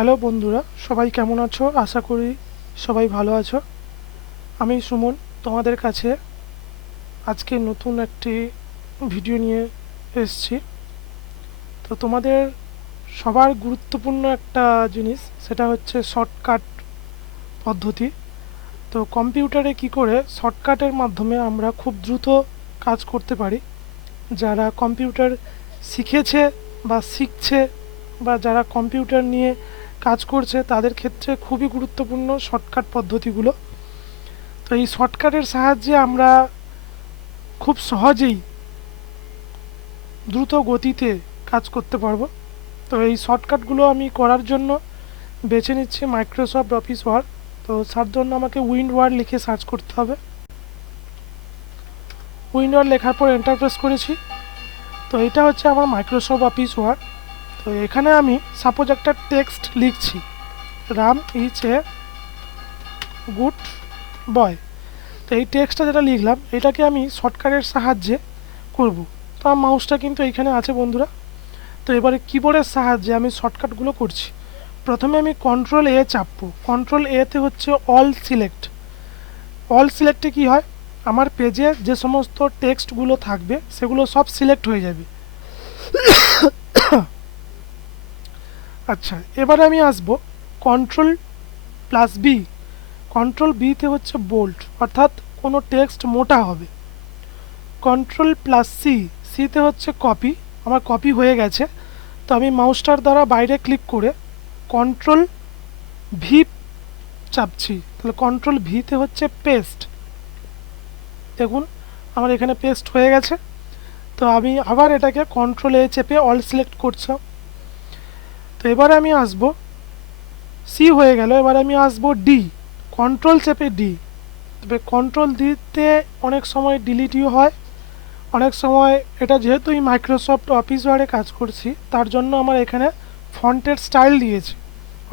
Hello বন্ধুরা, সবাই কেমন আছো? আশা করি সবাই ভালো আছো। আমি সুমন তোমাদের কাছে আজকে নতুন একটি ভিডিও নিয়ে এসেছি। তো তোমাদের সবার গুরুত্বপূর্ণ একটা জিনিস, সেটা হচ্ছে শর্টকাট পদ্ধতি। তো কম্পিউটারে কি করে শর্টকাটের মাধ্যমে আমরা খুব দ্রুত কাজ করতে পারি। যারা কম্পিউটার শিখেছে বা শিখছে বা যারা কম্পিউটার নিয়ে কাজ করছে তাদের ক্ষেত্রে খুবই গুরুত্বপূর্ণ শর্টকাট পদ্ধতিগুলো। তো এই শর্টকাটের সাহায্যে আমরা খুব সহজেই দ্রুত গতিতে কাজ করতে পারবো। তো এই শর্টকাটগুলো আমি করার জন্য বেছে নিচ্ছি মাইক্রোসফট অফিস ওয়ার্ড। তো তার জন্য আমাকে উইন্ডওয়ার্ড লিখে সার্চ করতে হবে। উইন্ডওয়ার্ড লেখার পর এন্টার প্রেস করেছি। তো এটা হচ্ছে আমার মাইক্রোসফট অফিস ওয়ার্ড। তো এখানে আমি সাপোজ একটা টেক্সট লিখছি, Ram is a good boy. তো এই টেক্সটটা যেটা লিখলাম এটাকে আমি শর্টকাটের সাহায্যে করব। তো আমার মাউসটা কিন্তু এইখানে আছে বন্ধুরা। তো এবারে কিবোর্ডের সাহায্যে আমি শর্টকাটগুলো করছি। প্রথমে আমি কন্ট্রোল এ চাপবো। কন্ট্রোল এতে হচ্ছে অল সিলেক্ট। অল সিলেক্টে কি হয়, আমার পেজে যে সমস্ত টেক্সটগুলো থাকবে সেগুলো সব সিলেক্ট হয়ে যাবে। আচ্ছা, এবারে আমি আসবো কন্ট্রোল প্লাস বি। কন্ট্রোল বিতে হচ্ছে বোল্ড, অর্থাৎ কোনো টেক্সট মোটা হবে। কন্ট্রোল প্লাস সি, সিতে হচ্ছে কপি। আমার কপি হয়ে গেছে। তো আমি মাউসটার দ্বারা বাইরে ক্লিক করে কন্ট্রোল ভি চাপছি। তাহলে কন্ট্রোল ভিতে হচ্ছে পেস্ট। দেখুন আমার এখানে পেস্ট হয়ে গেছে। তো আমি আবার এটাকে কন্ট্রোল এ চেপে অল সিলেক্ট করছি। তো এবারে আমি আসবো, সি হয়ে গেল, এবার আমি আসবো ডি। কন্ট্রোল চেপে ডি। তবে কন্ট্রোল দিতে অনেক সময় ডিলিটও হয়, অনেক সময় এটা যেহেতু এই মাইক্রোসফট অফিস ওয়ার্ডে কাজ করছি তার জন্য আমার এখানে ফন্টের স্টাইল দিয়েছে।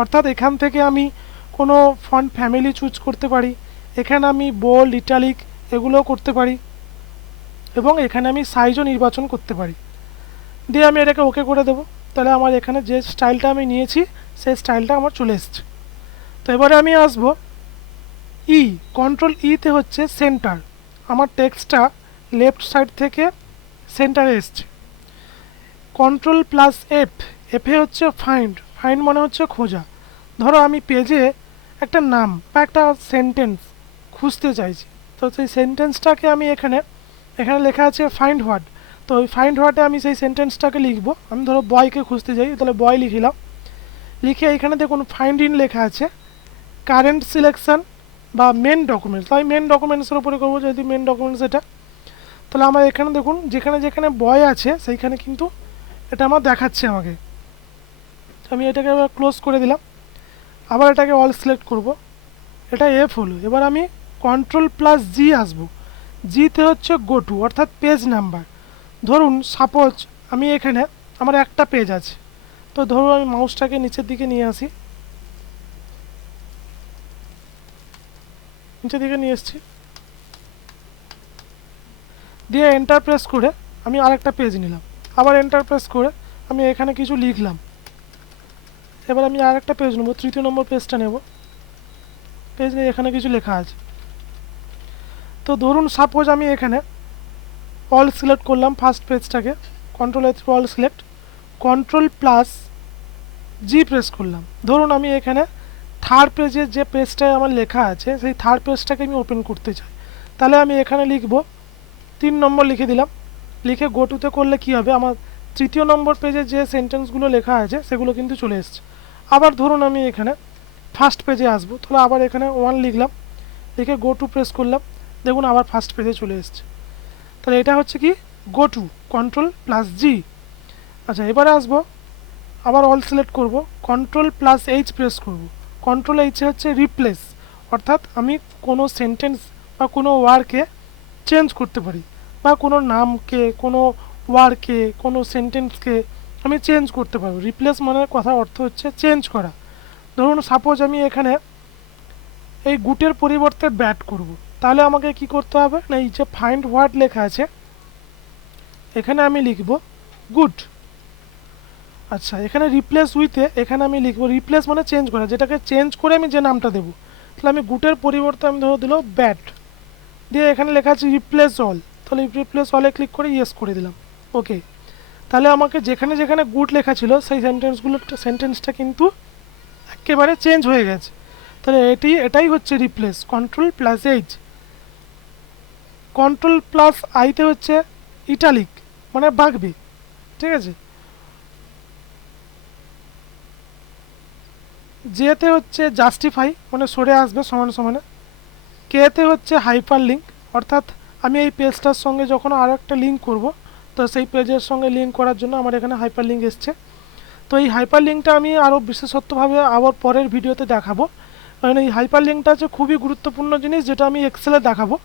অর্থাৎ এখান থেকে আমি কোনো ফন্ট ফ্যামিলি চুজ করতে পারি। এখানে আমি বোল্ড, ইটালিক এগুলোও করতে পারি এবং এখানে আমি সাইজও নির্বাচন করতে পারি। দিয়ে আমি এটাকে ওকে করে দেবো। তাহলে আমার এখানে যে স্টাইলটা আমি নিয়েছি সেই স্টাইলটা আমার চলে এসছে। তো এবারে আমি আসবো ই। কন্ট্রোল ইতে হচ্ছে সেন্টার। আমার টেক্সটটা লেফট সাইড থেকে সেন্টারে এসছে। কন্ট্রোল প্লাস এফ, এফে হচ্ছে ফাইন্ড। ফাইন্ড মানে হচ্ছে খোঁজা। ধরো আমি পেজে একটা নাম বা একটা সেন্টেন্স খুঁজতে চাইছি। তো সেই সেন্টেন্সটাকে আমি এখানে এখানে লেখা আছে ফাইন্ড হোয়াট। তো ওই ফাইন্ড হোয়াটে আমি সেই সেন্টেন্সটাকে লিখবো। আমি ধরো বয়কে খুঁজতে যাই, তাহলে বয় লিখিলাম। লিখে এখানে দেখুন ফাইন্ড ইন লেখা আছে কারেন্ট সিলেকশন বা মেন ডকুমেন্টস। তো আমি মেন ডকুমেন্টসের উপরে করবো, যদি মেন ডকুমেন্টস এটা। তাহলে আমার এখানে দেখুন যেখানে যেখানে বয় আছে সেইখানে কিন্তু এটা আমার দেখাচ্ছে আমাকে। আমি এটাকে এবার ক্লোজ করে দিলাম। আবার এটাকে অল সিলেক্ট করব। এটা এফ হলো। এবার আমি কন্ট্রোল প্লাস জি আসবো। জিতে হচ্ছে গো টু, অর্থাৎ পেজ নাম্বার। ধরুন সাপোজ আমি এখানে আমার একটা পেজ আছে। তো ধরুন আমি মাউসটাকে নিচের দিকে নিয়ে আসি, নিচের দিকে নিয়ে এসেছি। দিয়ে এন্টার প্রেস করে আমি আরেকটা পেজ নিলাম। আবার এন্টার প্রেস করে আমি এখানে কিছু লিখলাম। এবার আমি আরেকটা পেজ নেব, তৃতীয় নম্বর পেজটা নেব। পেজ নিয়ে এখানে কিছু লেখা আছে। তো ধরুন সাপোজ আমি এখানে অল সিলেক্ট করলাম ফার্স্ট পেজটাকে, control A all select, control plus G press করলাম। ধরুন আমি এখানে থার্ড পেজে যে পেজটায় আমার লেখা আছে সেই থার্ড পেজটাকে আমি ওপেন করতে চাই। তাহলে আমি এখানে লিখব 3 নম্বর লিখে দিলাম। লিখে গো টুতে করলে কি হবে, আমার তৃতীয় নম্বর পেজে যে সেন্টেন্সগুলো লেখা আছে সেগুলো কিন্তু চলে এসছে। আবার ধরুন আমি এখানে ফার্স্ট পেজে আসবো, তাহলে আবার এখানে 1 লিখলাম। লিখে গো টু প্রেস করলাম। দেখুন আবার ফার্স্ট পেজে চলে এসছে। তাহলে এটা হচ্ছে কি গো টু, কন্ট্রোল প্লাস জি। আচ্ছা, এবারে আসবো, আবার অল সিলেক্ট করব, কন্ট্রোল প্লাস এইচ প্রেস করব। কন্ট্রোল এইচে হচ্ছে রিপ্লেস, অর্থাৎ আমি কোনো সেন্টেন্স বা কোনো ওয়ার্ডকে চেঞ্জ করতে পারি, বা কোনো নামকে, কোনো ওয়ার্ডকে, কোনো সেন্টেন্সকে আমি চেঞ্জ করতে পারবো। রিপ্লেস মানে কথা অর্থ হচ্ছে চেঞ্জ করা। ধরুন সাপোজ আমি এখানে এই গুটের পরিবর্তে ব্যাট করব। তাহলে আমাকে কি করতে হবে না, এই যে ফাইন্ড ওয়ার্ড লেখা আছে এখানে আমি লিখব গুড। আচ্ছা, এখানে রিপ্লেস উইথে এখানে আমি লিখবো রিপ্লেস মানে চেঞ্জ করা, যেটাকে চেঞ্জ করে আমি যে নামটা দেবো। তাহলে আমি গুটের পরিবর্তে আমি ধরো দিল ব্যাট, দিয়ে এখানে লেখা আছে রিপ্লেস অল, তাহলে রিপ্লেস অলে ক্লিক করে ইয়েস করে দিলাম। ওকে, তাহলে আমাকে যেখানে যেখানে গুড লেখা ছিল সেই সেন্টেন্সটা কিন্তু একেবারে চেঞ্জ হয়ে গেছে। তাহলে এটাই হচ্ছে replace. Control plus H, control plus আইতে হচ্ছে ইটালিক মানে বাগবি, ঠিক আছে। জেতে হচ্ছে জাস্টিফাই মানে সরে আসবে সমান সমানে। কেতে হচ্ছে হাইপার লিঙ্ক, অর্থাৎ আমি এই পেজটার সঙ্গে যখন আরও একটা লিঙ্ক করব, তো সেই পেজের সঙ্গে লিঙ্ক করার জন্য আমার এখানে হাইপার লিঙ্ক এসছে। তো এই হাইপার লিঙ্কটা আমি আরও বিশেষত্বভাবে আবার পরের ভিডিওতে দেখাবো, কারণ এই হাইপার লিঙ্কটা হচ্ছে খুবই গুরুত্বপূর্ণ জিনিস, যেটা আমি এক্সেলে দেখাবো।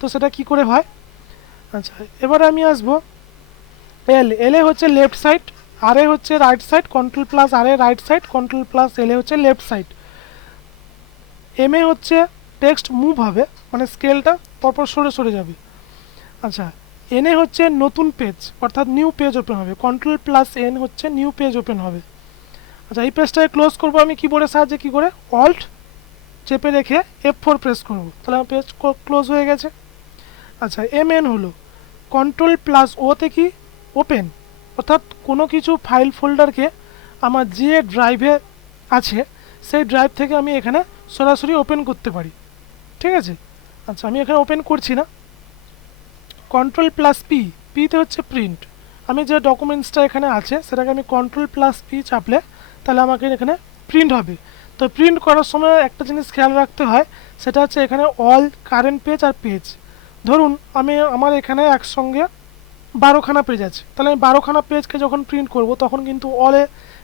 তো সেটা কি করে হয়। আচ্ছা, এবারে আমি আসবো এলে হচ্ছে লেফট সাইড, আরে হচ্ছে রাইট সাইড, কন্ট্রোল প্লাস আরে রাইট সাইড, কন্ট্রোল প্লাস এলে হচ্ছে লেফট সাইড। এমে হচ্ছে টেক্সট মুভ হবে মানে স্কেলটা পরপর সরে সরে যাবে। আচ্ছা, এনে হচ্ছে নতুন পেজ অর্থাৎ নিউ পেজ ওপেন হবে, কন্ট্রোল প্লাস এন হচ্ছে নিউ পেজ ওপেন হবে। আচ্ছা, এই পেজটাকে ক্লোজ করবো আমি কিবোর্ডের সাহায্যে, কী করে অল্ট চেপে রেখে F4 প্রেস করব, তাহলে আমার পেজ ক্লোজ হয়ে গেছে। আচ্ছা, এম এন হলো কন্ট্রোল প্লাস ওতে কি ওপেন, অর্থাৎ কোনো কিছু ফাইল ফোল্ডারকে আমার যে ড্রাইভে আছে সেই ড্রাইভ থেকে আমি এখানে সরাসরি ওপেন করতে পারি, ঠিক আছে। আচ্ছা, আমি এখানে ওপেন করছি না। কন্ট্রোল প্লাস পি, পিতে হচ্ছে প্রিন্ট, আমি যে ডকুমেন্টসটা এখানে আছে সেটাকে আমি কন্ট্রোল প্লাস পি চাপলে তাহলে আমাকে এখানে প্রিন্ট হবে। তো প্রিন্ট করার সময় একটা জিনিস খেয়াল রাখতে হয়, সেটা হচ্ছে এখানে অল কারেন্ট পেজ আর পেজ। ধরুন আমার এখানে একসঙ্গে 12খানা পেজ আছে, তাহলে আমি 12খানা পেজকে যখন প্রিন্ট করব তখন কিন্তু অলে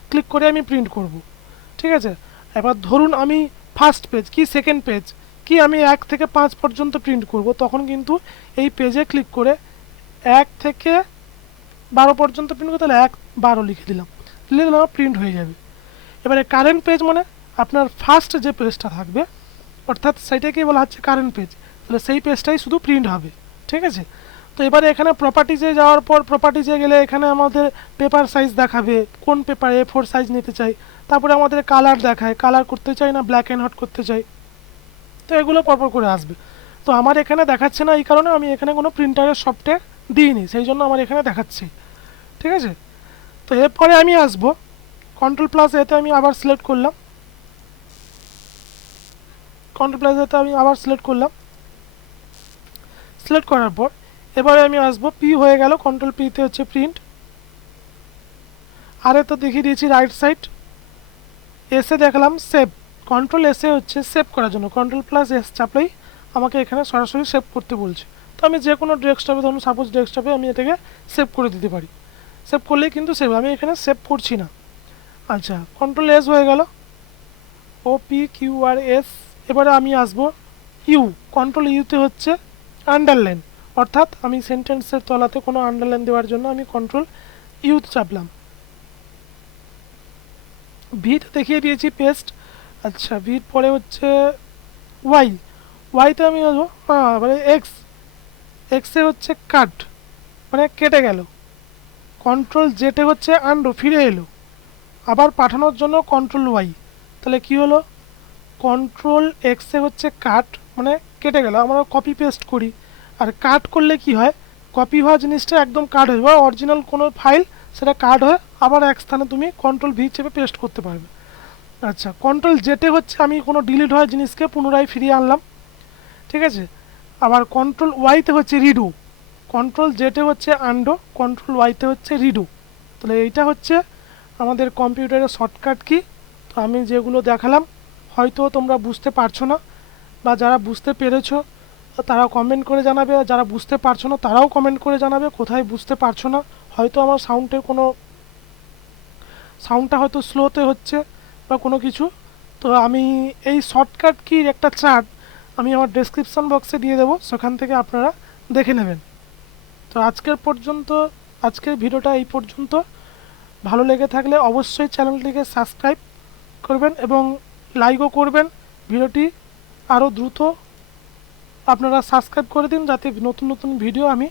ক্লিক করে আমি প্রিন্ট করব, ঠিক আছে। এবার ধরুন আমি ফার্স্ট পেজ কি সেকেন্ড পেজ কি আমি 1 থেকে 5 পর্যন্ত প্রিন্ট করব, তখন কিন্তু এই পেজে ক্লিক করে 1 থেকে 12 পর্যন্ত প্রিন্ট করতে, তাহলে 1 12 লিখে দিলাম, লিখে দিলাম প্রিন্ট হয়ে যাবে। এবারে কারেন্ট পেজ মানে আপনার ফার্স্ট যে পেজটা থাকবে অর্থাৎ সেটাকেই বলা হচ্ছে কারেন্ট পেজ, তাহলে সেই পেজটাই শুধু প্রিন্ট হবে, ঠিক আছে। তো এবারে এখানে প্রপার্টিজে যাওয়ার পর প্রপার্টিজে গেলে এখানে আমাদের পেপার সাইজ দেখাবে, কোন পেপার A4 সাইজ নিতে চাই, তারপরে আমাদের কালার দেখায়, কালার করতে চাই না ব্ল্যাক অ্যান্ড হোয়াইট করতে চাই, তো এগুলো পরপর করে আসবে। তো আমার এখানে দেখাচ্ছে না এই কারণে আমি এখানে কোনো প্রিন্টারের সফটওয়্যার দিইনি, সেই জন্য আমার এখানে দেখাচ্ছে, ঠিক আছে। তো এরপরে আমি আসবো কন্ট্রোল প্লাস এতে আমি আবার সিলেক্ট করলাম, কন্ট্রোল প্লাস এতে আমি আবার সিলেক্ট করলাম। সিলেক্ট করার পর এবারে আমি আসবো পি হয়ে গেল, কন্ট্রোল পিতে হচ্ছে প্রিন্ট, আর তো দেখিয়ে দিয়েছি রাইট সাইড। এসে দেখলাম সেভ, কন্ট্রোল এসে হচ্ছে সেভ করার জন্য, কন্ট্রোল প্লাস এস চাপলেই আমাকে এখানে সরাসরি সেভ করতে বলছে। তো আমি যে কোনো ডেস্কটপে, ধরুন সাপোজ ডেস্কটপে আমি এটাকে সেভ করে দিতে পারি, সেভ করলেই কিন্তু সেভ, আমি এখানে সেভ করছি না। আচ্ছা, কন্ট্রোল এস হয়ে গেল, OPQRS। এবারে আমি আসবো ইউ, কন্ট্রোল ইউতে হচ্ছে আন্ডারলাইন, অর্থাৎ আমি সেন্টেন্সের তলাতে কোনো আন্ডারলাইন দেওয়ার জন্য আমি কন্ট্রোল ইউতে চাপলাম। ভিতে দেখিয়ে দিয়েছি পেস্ট। আচ্ছা, ভির পরে হচ্ছে ওয়াই, ওয়াইতে আমি আসবো মানে এক্স, এক্সে হচ্ছে কাট মানে কেটে গেল, কন্ট্রোল জেটে হচ্ছে আন্ডো ফিরে এলো, আবার পাঠানোর জন্য কন্ট্রোল ওয়াই, তাহলে কি হলো কন্ট্রোল এক্সে হচ্ছে কাট মানে কেটে গেল, আমরা কপি পেস্ট করি, আর কাট করলে কি হয় কপি হওয়া জিনিসটা একদম কাট হয়ে যাবে, অরিজিনাল কোনো ফাইল সেটা কাট হয়ে আবার এক স্থানে তুমি কন্ট্রোল ভি চেপে পেস্ট করতে পারবে। আচ্ছা, কন্ট্রোল জেটে হচ্ছে আমি কোনো ডিলিট হওয়া জিনিসকে পুনরায় ফিরিয়ে আনলাম, ঠিক আছে। আবার কন্ট্রোল ওয়াইতে হচ্ছে রিডু, কন্ট্রোল জেটে হচ্ছে আন্ডো, কন্ট্রোল ওয়াইতে হচ্ছে রিডু। তাহলে এইটা হচ্ছে আমাদের কম্পিউটারের শর্টকাট কি। তো আমি যেগুলো দেখালাম হয়তো তোমরা বুঝতে পারছো না, বা যারা বুঝতে পেরেছো তারা কমেন্ট করে জানাবে, আর যারা বুঝতে পারছো না তারাও কমেন্ট করে জানাবে কোথায় বুঝতে পারছো না, হয়তো আমার সাউন্ডটা হয়তো স্লোতে হচ্ছে বা কোনো কিছু। তো আমি এই শর্টকাট কির একটা চার্ট আমি আমার ডেসক্রিপশন বক্সে দিয়ে দেবো, সেখান থেকে আপনারা দেখে নেবেন। তো আজকের ভিডিওটা এই পর্যন্ত। ভালো লেগে থাকলে অবশ্যই চ্যানেলটিকে সাবস্ক্রাইব করবেন এবং লাইকও করবেন। ভিডিওটি আরও দ্রুত আপনারা সাবস্ক্রাইব করে দিন যাতে নতুন নতুন ভিডিও আমি